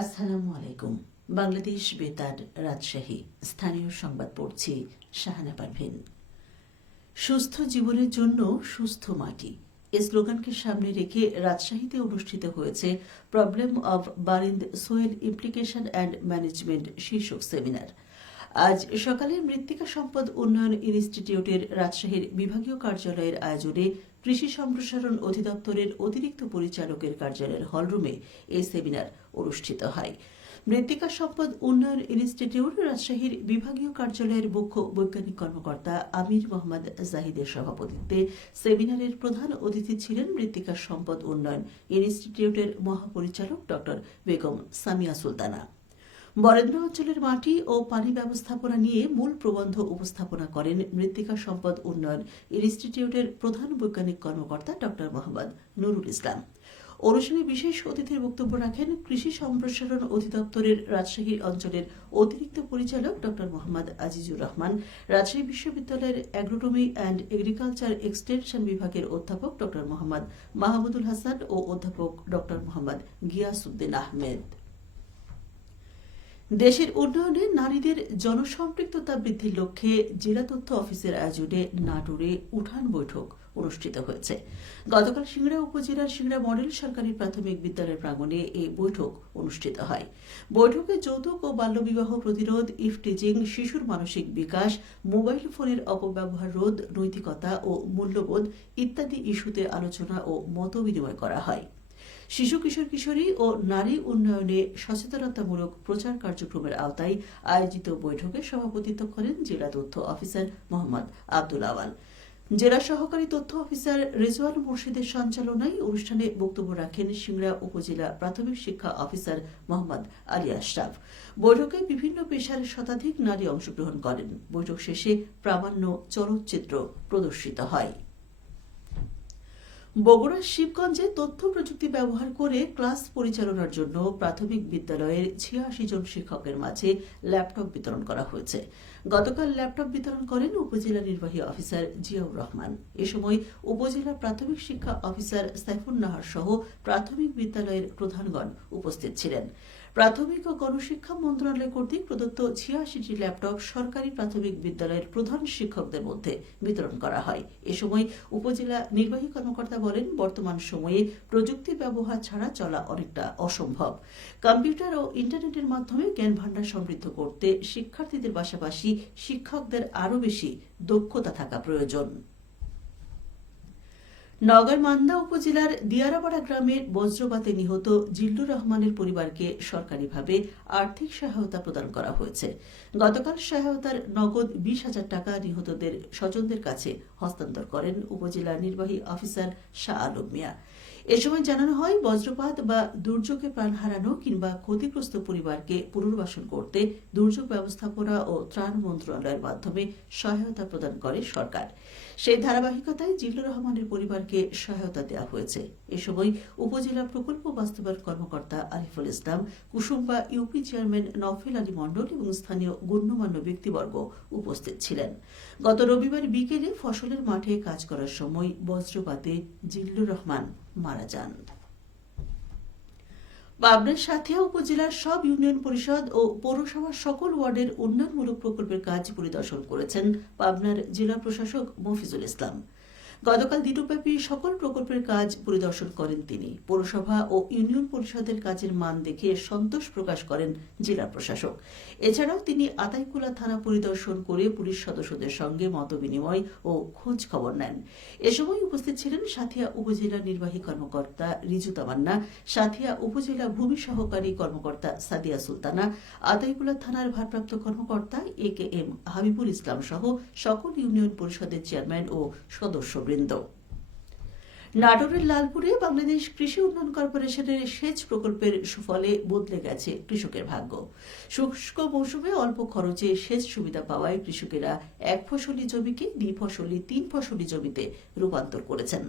আসসালামু আলাইকুম। বাংলাদেশ বেতার, রাজশাহী। স্থানীয় সংবাদ পড়ছি শাহানা পারভীন। সুস্থ জীবনের জন্য সুস্থ মাটি, এ স্লোগানকে সামনে রেখে রাজশাহীতে অনুষ্ঠিত হয়েছে problem of Barind soil implication and management শীর্ষক সেমিনার। আজ সকালে মৃত্তিকা সম্পদ উন্নয়ন ইনস্টিটিউটের রাজশাহীর বিভাগীয় কার্যালয়ের আয়োজনে কৃষি সম্প্রসারণ অধিদপ্তরের অতিরিক্ত পরিচালকের কার্যালয়ের হলরুমে এই সেমিনার অনুষ্ঠিত হয়। মৃত্তিকা সম্পদ উন্নয়ন ইনস্টিটিউট রাজশাহীর বিভাগীয় কার্যালয়ের মুখ্য বৈজ্ঞানিক কর্মকর্তা আমির মোহাম্মদ জাহিদের সভাপতিত্বে সেমিনারের প্রধান অতিথি ছিলেন মৃত্তিকা সম্পদ উন্নয়ন ইনস্টিটিউটের মহাপরিচালক ড বেগম সামিয়া সুলতানা। বরেন্দ্র অঞ্চলের মাটি ও পানি ব্যবস্থাপনা নিয়ে মূল প্রবন্ধ উপস্থাপনা করেন মৃত্তিকা সম্পদ উন্নয়ন ইনস্টিটিউটের প্রধান বৈজ্ঞানিক কর্মকর্তা ড মোহাম্মদ নুরুল ইসলাম। অনুষ্ঠানে বিশেষ অতিথির বক্তব্য রাখেন কৃষি সম্প্রসারণ অধিদপ্তরের রাজশাহী অঞ্চলের অতিরিক্ত পরিচালক ড মোহাম্মদ আজিজুর রহমান, রাজশাহী বিশ্ববিদ্যালয়ের অ্যাগ্রোনমি অ্যান্ড এগ্রিকালচার এক্সটেনশন বিভাগের অধ্যাপক ড মোহাম্মদ মাহমুদুল হাসান ও অধ্যাপক ড মোহাম্মদ গিয়াসউদ্দিন আহমেদ। দেশের উন্নয়নে নারীদের জনসম্পৃক্ততা বৃদ্ধির লক্ষ্যে জেলা তথ্য অফিসের আয়োজনে নাটোরে উঠান বৈঠক অনুষ্ঠিত হয়েছে। গতকাল সিংড়া উপজেলার সিংড়া মডেল সরকারি প্রাথমিক বিদ্যালয়ের প্রাঙ্গণে এই বৈঠক অনুষ্ঠিত হয়। বৈঠকে যৌতুক ও বাল্যবিবাহ প্রতিরোধ, ইফটিজিং, শিশুর মানসিক বিকাশ, মোবাইল ফোনের অপব্যবহার রোধ, নৈতিকতা ও মূল্যবোধ ইত্যাদি ইস্যুতে আলোচনা ও মতবিনিময় করা হয়। শিশু কিশোর কিশোরী ও নারী উন্নয়নে সচেতনতামূলক প্রচার কার্যক্রমের আওতায় আয়োজিত বৈঠকে সভাপতিত্ব করেন জেলা তথ্য অফিসার মোহাম্মদ আব্দুল আওয়াল। জেলা সহকারী তথ্য অফিসার রেজওয়ান মুর্শিদের সঞ্চালনায় অনুষ্ঠানে বক্তব্য রাখেন সিংড়া উপজেলা প্রাথমিক শিক্ষা অফিসার মোহাম্মদ আলী আশরাফ। বৈঠকে বিভিন্ন পেশার শতাধিক নারী অংশগ্রহণ করেন। বৈঠক শেষে প্রামাণ্য চলচ্চিত্র প্রদর্শিত হয়। বগুড়ার শিবগঞ্জে তথ্য প্রযুক্তি ব্যবহার করে ক্লাস পরিচালনার জন্য প্রাথমিক বিদ্যালয়ের ৮৬ জন শিক্ষকের মাঝে ল্যাপটপ বিতরণ করা হয়েছে। গতকাল ল্যাপটপ বিতরণ করেন উপজেলা নির্বাহী অফিসার জিয়াউর রহমান। এ সময় উপজেলা প্রাথমিক শিক্ষা অফিসার সাইফুন নাহার সহ প্রাথমিক বিদ্যালয়ের প্রধানগণ উপস্থিত ছিলেন। প্রাথমিক ও গণশিক্ষা মন্ত্রণালয় কর্তৃক প্রদত্ত ৮৬টি ল্যাপটপ সরকারি প্রাথমিক বিদ্যালয়ের প্রধান শিক্ষকদের মধ্যে বিতরণ করা হয়। এ সময় উপজেলা নির্বাহী কর্মকর্তা বলেন, বর্তমান সময়ে প্রযুক্তি ব্যবহার ছাড়া চলা অনেকটা অসম্ভব। কম্পিউটার ও ইন্টারনেটের মাধ্যমে জ্ঞান ভাণ্ডার সমৃদ্ধ করতে শিক্ষার্থীদের পাশাপাশি শিক্ষকদের আরও বেশি দক্ষতা থাকা প্রয়োজন। নওগাঁর মান্দা উপজেলার দিয়ারাপাড়া গ্রামের বজ্রপাতে নিহত জিল্লুর রহমানের পরিবারকে সরকারিভাবে আর্থিক সহায়তা প্রদান করা হয়েছে। গতকাল সহায়তার নগদ ২০,০০০ টাকা নিহতদের স্বজনদের কাছে হস্তান্তর করেন উপজেলা নির্বাহী অফিসার শাহ আলম মিয়া। এ সময় জানানো হয়, বজ্রপাত বা দুর্যোগে প্রাণ হারানো কিংবা ক্ষতিগ্রস্ত পরিবারকে পুনর্বাসন করতে দুর্যোগ ব্যবস্থাপনা ও ত্রাণ মন্ত্রণালয়ের মাধ্যমে সহায়তা প্রদান করে সরকার। সেই ধারাবাহিকতায় জিল্লুর রহমানের পরিবারকে সহায়তা দেওয়া হয়েছে। এ সময় উপজেলা প্রকল্প বাস্তবায়ন কর্মকর্তা আরিফুল ইসলাম, কুসুম্বা ইউপি চেয়ারম্যান নওফেল আলী মণ্ডল এবং স্থানীয় গণ্যমান্য ব্যক্তিবর্গ উপস্থিত ছিলেন। গত রবিবার বিকেলে ফসলের মাঠে কাজ করার সময় বজ্রপাতে জিল্লুর রহমান মারা যান। পাবনার সাঁথিয়া উপজেলার সব ইউনিয়ন পরিষদ ও পৌরসভার সকল ওয়ার্ডের উন্নয়নমূলক প্রকল্পের কাজ পরিদর্শন করেছেন পাবনার জেলা প্রশাসক মফিজুল ইসলাম। গতকাল দিনব্যাপী সকল প্রকল্পের কাজ পরিদর্শন করেন তিনি। পৌরসভা ও ইউনিয়ন পরিষদের কাজের মান দেখে সন্তোষ প্রকাশ করেন জেলা প্রশাসক। এছাড়াও তিনি আতাইকুলা থানা পরিদর্শন করে পুলিশ সদস্যদের সঙ্গে মতবিনিময় ও খোঁজ খবর নেন। এ সময় উপস্থিত ছিলেন সাঁথিয়া উপজেলা নির্বাহী কর্মকর্তা রিজু তামান্না, সাঁথিয়া উপজেলা ভূমি সহকারী কর্মকর্তা সাদিয়া সুলতানা, আতাইকুলা থানার ভারপ্রাপ্ত কর্মকর্তা AKM হাবিবুল ইসলাম সহ সকল ইউনিয়ন পরিষদের চেয়ারম্যান ও সদস্যবৃন্দ। নাটোরের লালপুরে বাংলাদেশ কৃষি উন্নয়ন কর্পোরেশনের সেচ প্রকল্পের সুফলে বদলে গেছে কৃষকের ভাগ্য। শুষ্ক মৌসুমে অল্প খরচে সেচ সুবিধা পাওয়ায় কৃষকেরা এক ফসলি জমিকে ২ ফসলি ৩ ফসলি জমিতে রূপান্তর করেছেন।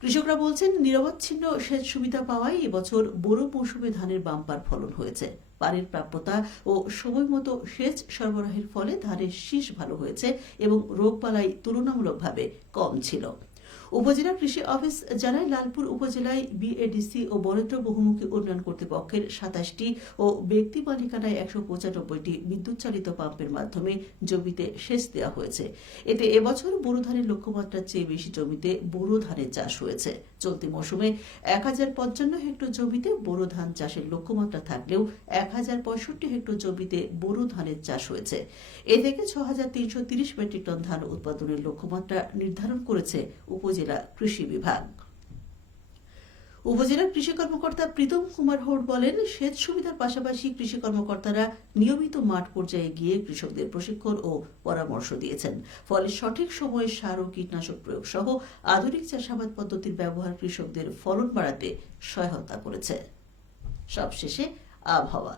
কৃষকরা বলছেন, নিরবচ্ছিন্ন সেচ সুবিধা পাওয়ায় এবছর বোরো মৌসুমে ধানের বাম্পার ফলন হয়েছে। পানির প্রাপ্যতা ও সময়মতো সেচ সরবরাহের ফলে ধানের শীষ ভালো হয়েছে এবং রোগবালাই তুলনামূলকভাবে কম ছিল। উপজেলা কৃষি অফিস জানায়, লালপুর উপজেলায় বিএডিসি ও বরেন্দ্র বহুমুখী উন্নয়ন কর্তৃপক্ষের 27টি ও ব্যক্তি মালিকানায় 195টি বিদ্যুৎ চালিত পাম্পের মাধ্যমে জমিতে সেচ দেওয়া হয়েছে। এতে এবছর বোরো ধানের লক্ষ্যমাত্রার চেয়ে বেশি জমিতে বোরো ধানের চাষ হয়েছে। চলতি মৌসুমে 1055 হেক্টর জমিতে বোরো ধান চাষের লক্ষ্যমাত্রা থাকলেও 1065 হেক্টর জমিতে বোরো ধানের চাষ হয়েছে। এ থেকে 6330 মেট্রিক টন ধান উৎপাদনের লক্ষ্যমাত্রা নির্ধারণ করেছে উপজেলা কৃষি বিভাগ। উপজেলা কৃষি কর্মকর্তা প্রীতম কুমার হোড বলেন, সেচ সুবিধার পাশাপাশি কৃষি কর্মকর্তারা নিয়মিত মাঠ পর্যায়ে গিয়ে কৃষকদের প্রশিক্ষণ ও পরামর্শ দিয়েছেন। ফলে সঠিক সময়ে সার ও কীটনাশক প্রয়োগ সহ আধুনিক চাষাবাদ পদ্ধতির ব্যবহার কৃষকদের ফলন বাড়াতে সহায়তা করেছে। সবশেষে আবহাওয়া।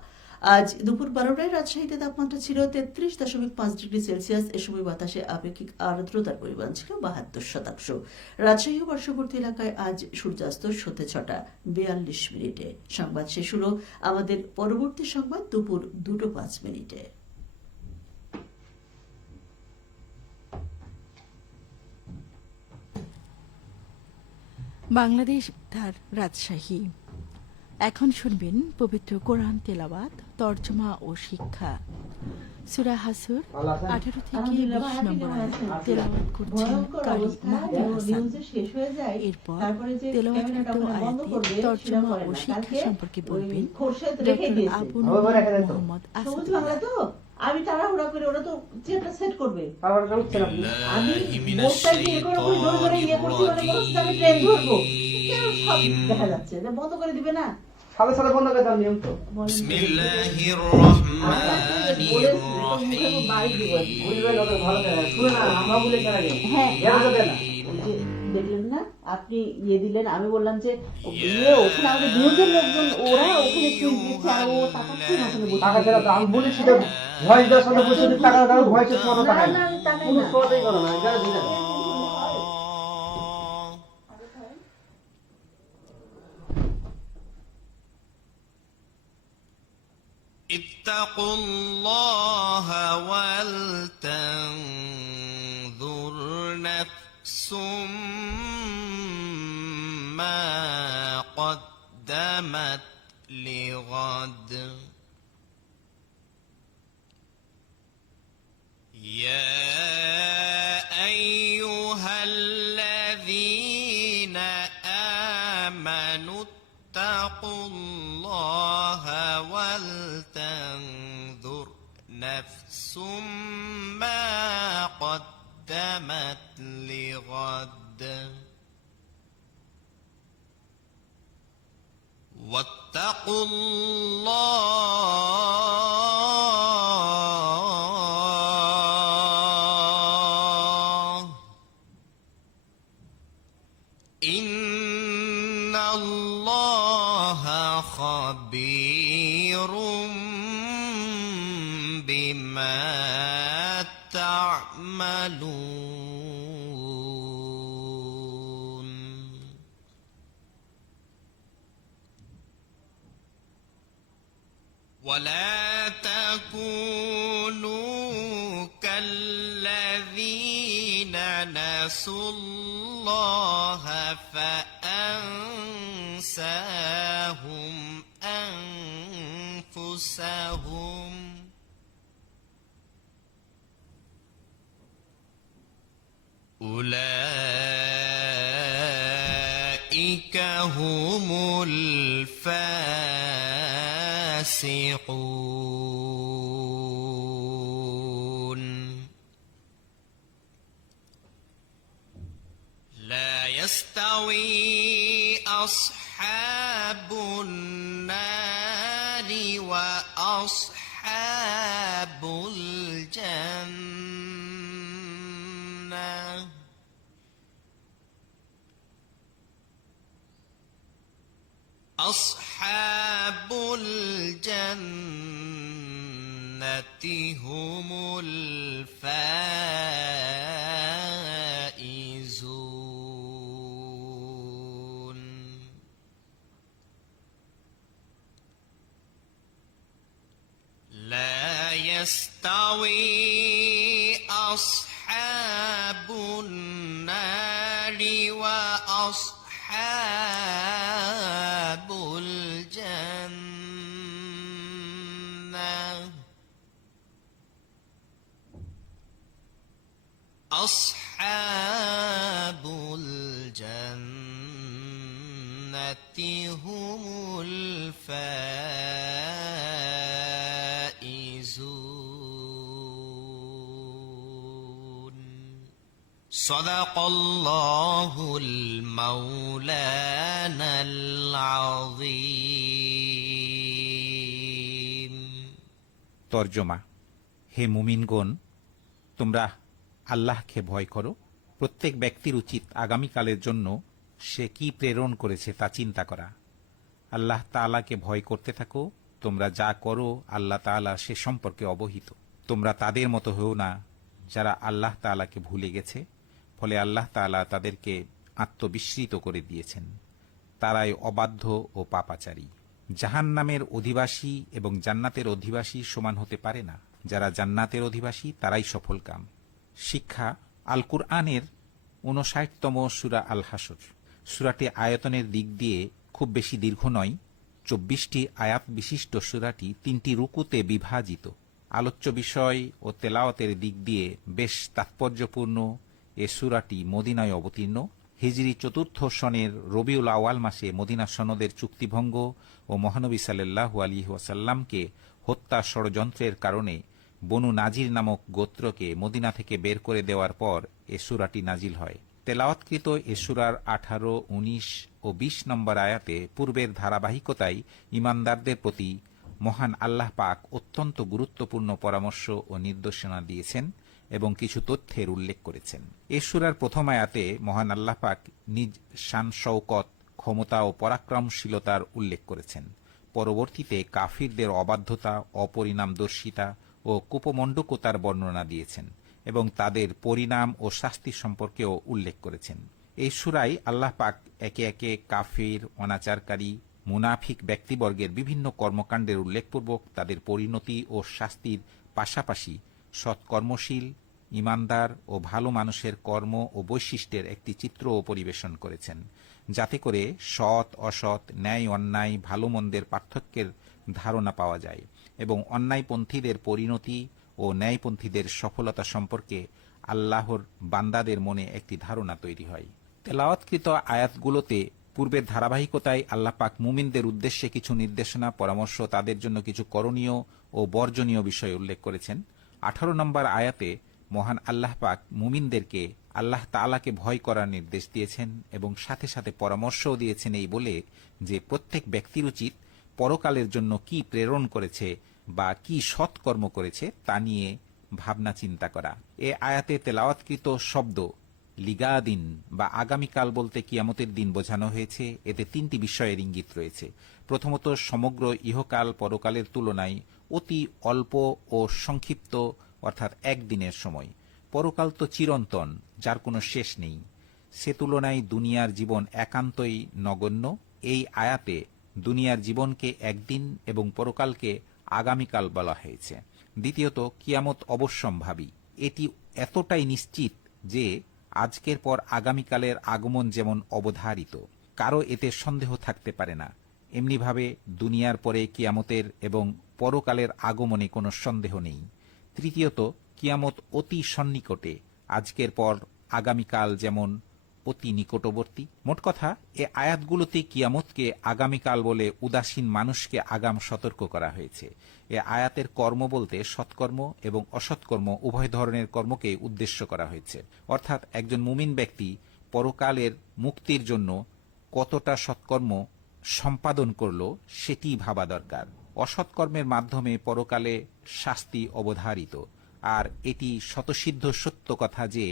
আজ দুপুর 12টায় রাজশাহীতে তাপমাত্রা ছিল 33.5 ডিগ্রি সেলসিয়াস। এ সময় বাতাসে আপেক্ষিক আর্দ্রতার পরিমাণ ছিল 72%। রাজশাহী ও পার্শ্ববর্তী এলাকায় আজ সূর্যাস্ত 6:42 সংবাদ শেষ হলো। আমাদের পরবর্তী সংবাদ দুপুর 2:05। বাংলাদেশ ধার রাজশাহী। এখন শুনবেন পবিত্র কোরআন তেলাওয়াত, তর্জমা ও শিক্ষা। সূরা হাসর 18 থেকে 20 নম্বর আয়াত তেলাওয়াত করছেন কারি মাহদি হাসান। এরপর তেলাওয়াতকৃত আয়াতের তর্জমা ও শিক্ষা সম্পর্কে বলবেন ডক্টর আবু মোহাম্মদ আসাদুল্লাহ। আমি তাড়াহুড়া করে, ওরা তো চেয়ারটা সেট করবে, আমি ট্রেন ধরবো, সব দেখা যাচ্ছে। বন্ধ করে দিবে না, সাথে সাথে বন্ধ করে দাও, নিয়ম তো। বিসমিল্লাহির রহমানির রহিম। দেখলেন না আপনি দিলেন, আমি বললাম যে ওখানে আমাদের বিরোধীর লোকজন, ওরা ওখানে সুইচ দিচ্ছে আর ও তাকাচ্ছে না, ওখানে টাকা ছাড়া তো আমি বলেছি যে ভয়েস দেওয়ার সাথে বসে টাকা দাও, ভয়েসের সময় টাকা না, আমি টাকাই কোনো না। শর্টই করো না, যারা দিলে اتقوا الله ولتنظر نفس ما قدمت لغد يا أيها الذين آمنوا اتقوا الله ولتنظر نفس ما قدمت لغد واتقوا الله إن الله خبير بما تعملون ولا تكونوا كالذين نسوا الله فأنساهم أنفسهم أولئك هم الفاسقون لا يستوي أصحاب النار وأصحاب الجنة أصحاب الجنة هم الفائزون لا يستوي أصحاب النار أصحاب الجنة هم الفائزون صدق الله المولانا العظيم তর্জমা: হে মুমিনগণ, তোমরা আল্লাহকে ভয় করো। প্রত্যেক ব্যক্তির উচিত আগামীকালের জন্য সে কি প্রেরণ করেছে তা চিন্তা করা। আল্লাহ তাআলাকে ভয় করতে থাকো। তোমরা যা করো আল্লাহ তাআলা সে সম্পর্কে অবহিত। তোমরা তাদের মতো হও না যারা আল্লাহ তাআলাকে ভুলে গেছে, ফলে আল্লাহ তাআলা তাদেরকে আত্মবিস্মৃত করে দিয়েছেন। তারাই অবাধ্য ও পাপাচারী। জাহান্নামের অধিবাসী এবং জান্নাতের অধিবাসী সমান হতে পারে না। যারা জান্নাতের অধিবাসী তারাই সফলকাম। শিক্ষা: আল কুরআনের ৫৯তম সূরা আল হাসর। সূরাটি আয়তনের দিক দিয়ে খুব বেশি দীর্ঘ নয়। ২৪টি আয়াত বিশিষ্ট সূরাটি ৩টি রুকুতে বিভাজিত। আলোচ্য বিষয় ও তেলাওয়াতের দিক দিয়ে বেশ তাৎপর্যপূর্ণ এ সূরাটি মদিনায় অবতীর্ণ। হিজরি ৪র্থ সনের রবিউল আওয়াল মাসে মদিনা সনদের চুক্তিভঙ্গ ও মহানবী সাল্লাল্লাহু আলাইহি ওয়াসাল্লামকে হত্যা ষড়যন্ত্রের কারণে বনু নাজির নামক গোত্রকে মদিনা থেকে বের করে দেওয়ার পর এ সূরাটি নাজিল হয়। তেলাওয়াতকৃত এ সূরার ১৮, ১৯ ও ২০ নম্বর আয়াতে পূর্বের ধারাবাহিকতায় ঈমানদারদের প্রতি মহান আল্লাহ পাক অত্যন্ত গুরুত্বপূর্ণ পরামর্শ ও নির্দেশনা দিয়েছেন এবং কিছু তথ্যের উল্লেখ করেছেন। এ সূরার প্রথম আয়াতে মহান আল্লাহ পাক নিজ শান শওকত, ক্ষমতা ও পরাক্রমশীলতার উল্লেখ করেছেন। পরবর্তীতে কাফিরদের অবাধ্যতা, অপরিণামদর্শিতা ও কুপমণ্ডকতার বর্ণনা দিয়েছেন এবং তাদের পরিণাম ও শাস্তি সম্পর্কেও উল্লেখ করেছেন। এই সূরায় আল্লাহ পাক একে একে কাফির, অনাচারকারী, মুনাফিক ব্যক্তিবর্গের বিভিন্ন কর্মকাণ্ডের উল্লেখপূর্বক তাদের পরিণতি ও শাস্তির পাশাপাশি সৎকর্মশীল, ইমানদার ও ভালো মানুষের কর্ম ও বৈশিষ্ট্যের একটি চিত্রও পরিবেশন করেছেন, যাতে করে সৎ অসৎ, ন্যায় অন্যায়, ভালো মন্দের পার্থক্যের ধারণা পাওয়া যায় এবং অন্যায়পন্থীদের পরিণতি ও ন্যায়পন্থীদের সফলতা সম্পর্কে আল্লাহর বান্দাদের মনে একটি ধারণা তৈরি হয়। তেলাওয়াতকৃত আয়াতগুলোতে পূর্বের ধারাবাহিকতায় আল্লাহ পাক মুমিনদের উদ্দেশ্যে কিছু নির্দেশনা, পরামর্শ, তাদের জন্য কিছু করণীয় ও বর্জনীয় বিষয় উল্লেখ করেছেন। ১৮ নম্বর আয়াতে মহান আল্লাহ পাক মুমিনদেরকে আল্লাহ তাআলাকে ভয় করার নির্দেশ দিয়েছেন এবং সাথে সাথে পরামর্শও দিয়েছেন এই বলে যে প্রত্যেক ব্যক্তির উচিত পরকালের জন্য কি প্রেরণ করেছে বা কি সৎকর্ম করেছে তা নিয়ে ভাবনা চিন্তা করা। এ আয়াতে তেলাওয়াতকৃত শব্দ লিগাদিন বা আগামীকাল বলতে কিয়ামতের দিন বোঝানো হয়েছে। এতে ৩টি বিষয়ের ইঙ্গিত রয়েছে। প্রথমত, সমগ্র ইহকাল পরকালের তুলনায় অতি অল্প ও সংক্ষিপ্ত, অর্থাৎ একদিনের সময়। পরকাল তো চিরন্তন, যার কোনো শেষ নেই। সে তুলনায় দুনিয়ার জীবন একান্তই নগণ্য। এই আয়াতে দুনিয়ার জীবনকে একদিন এবং পরকালকে আগামীকাল বলা হয়েছে। দ্বিতীয়ত, কিয়ামত অবশ্যম্ভাবী। এটি এতটাই নিশ্চিত যে আজকের পর আগামীকালের আগমন যেমন অবধারিত, কারো এতে সন্দেহ থাকতে পারে না। এমনিভাবে দুনিয়ার পরে কিয়ামতের এবং পরকালের আগমনে কোনো সন্দেহ নেই। তৃতীয়ত, কিয়ামত অতি সন্নিকটে, আজকের পর আগামীকাল যেমন অতি নিকটবর্তী। মোট কথা, এ আয়াতগুলোতে কিয়ামতকে আগামীকাল বলে উদাসীন মানুষকে আগাম সতর্ক করা হয়েছে। এ আয়াতের কর্ম বলতে সৎকর্ম এবং অসৎকর্ম উভয় ধরনের কর্মকে উদ্দেশ্য করা হয়েছে। অর্থাৎ একজন মুমিন ব্যক্তি পরকালের মুক্তির জন্য কতটা সৎকর্ম সম্পাদন করল সেটি ভাবা দরকার। অসৎকর্মের মাধ্যমে পরকালে শাস্তি অবধারিত, আর এটি শতসিদ্ধ সত্য কথা যে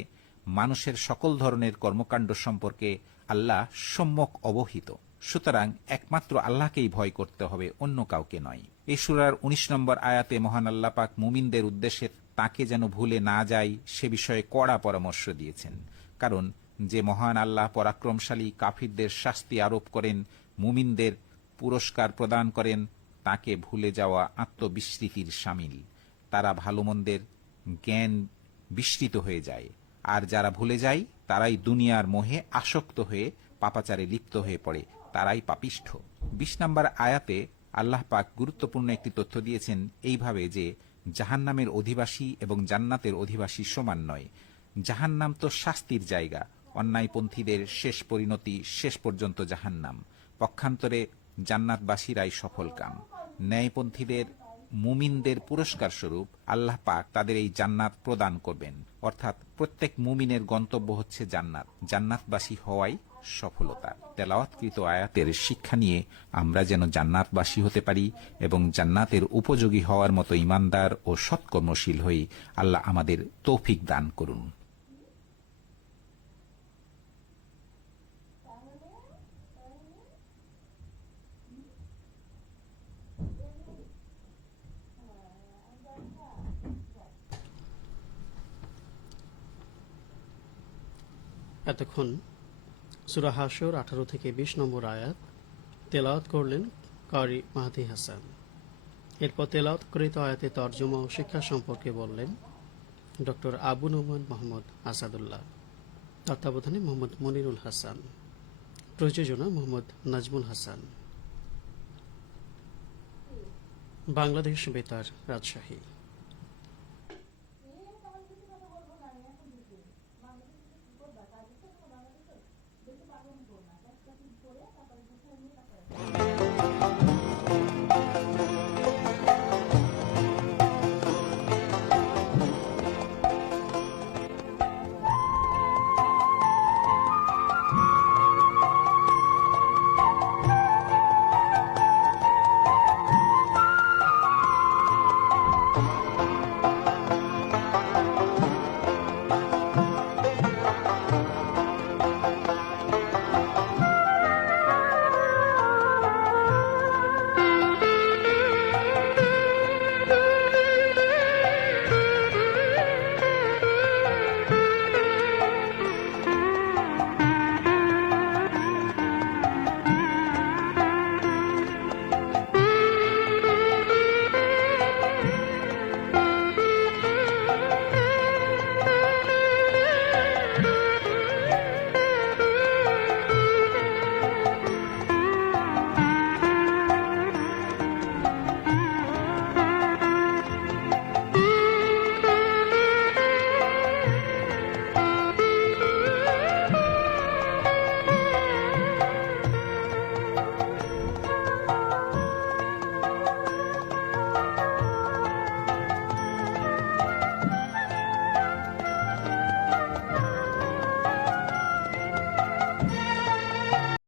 মানুষের সকল ধরনের কর্মকাণ্ড সম্পর্কে আল্লাহ সম্যক অবহিত। সুতরাং একমাত্র আল্লাহকেই ভয় করতে হবে, অন্য কাউকে নয়। এই সূরার ১৯ নম্বর আয়াতে মহান আল্লাহ পাক মুমিনদের উদ্দেশ্যে তাকে যেন ভুলে না যায় সে বিষয়ে কড়া পরামর্শ দিয়েছেন। কারণ যে মহান আল্লাহ পরাক্রমশালী, কাফিরদের শাস্তি আরোপ করেন, মুমিনদের পুরস্কার প্রদান করেন, তাকে ভুলে যাওয়া আত্মবিস্মৃতির শামিল। তারা ভালো মন্দের জ্ঞান বিস্মৃত হয়ে যায়, আর যারা ভুলে যায় তারাই দুনিয়ার মোহে আসক্ত হয়ে পাপাচারে লিপ্ত হয়ে পড়ে, তারাই পাপিষ্ঠ। ২০ নম্বর আয়াতে আল্লাহ পাক গুরুত্বপূর্ণ একটি তথ্য দিয়েছেন এইভাবে যে জাহান্নামের অধিবাসী এবং জান্নাতের অধিবাসী সমান নয়। জাহান্নাম তো শাস্তির জায়গা, অন্যায়পন্থীদের শেষ পরিণতি শেষ পর্যন্ত জাহান্নাম। পক্ষান্তরে জান্নাতবাসীরাই সফল কাম। ন্যায়পন্থীদের মুমিনদের পুরস্কার স্বরূপ আল্লাহ পাক তাদের এই জান্নাত প্রদান করবেন, অর্থাৎ প্রত্যেক মুমিনের গন্তব্য হচ্ছে জান্নাত। জান্নাতবাসী হওয়াই সফলতা। তেলাওয়াতকৃত আয়াতের শিক্ষা নিয়ে আমরা যেন জান্নাতবাসী হতে পারি এবং জান্নাতের উপযোগী হওয়ার মতো ইমানদার ও সৎকর্মশীল হই। আল্লাহ আমাদের তৌফিক দান করুন। এতক্ষণ সূরা হাশর 18 থেকে 20 নম্বর আয়াত তেলাওয়াত করলেন কারি মাহাদি হাসান। এরপর তেলাওয়াতকৃত আয়াতে তর্জমা ও শিক্ষা সম্পর্কে বললেন ডক্টর আবু নোমান মোহাম্মদ আসাদুল্লাহ, তত্ত্বাবধানে মোহাম্মদ মনিরুল হাসান, প্রযোজনা মোহাম্মদ নাজমুল হাসান। বাংলাদেশ বেতার, রাজশাহী।